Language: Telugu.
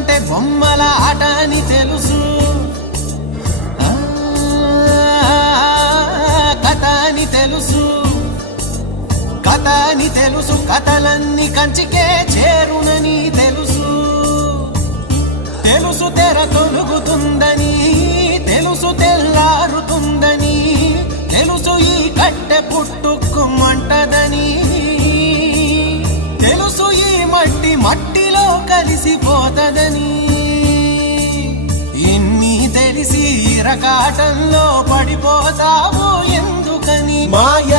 అంటే బొమ్మల ఆట అని తెలుసు, కథ అని తెలుసు, కథ అని తెలుసు, కథలన్నీ కంచికే చేరునని తెలుసు, తెలుసు తెర తొలుగుతుందని, తెలుసు తెల్లారుతుందని, తెలుసు ఈ కట్టె పుట్టుకుమంటదని, తెలుసు ఈ మట్టి మట్టిలో కలిసిపోతదని. ఇన్ని తెలిసి రకాటంలో పడిపోతావు ఎందుకని? మాయ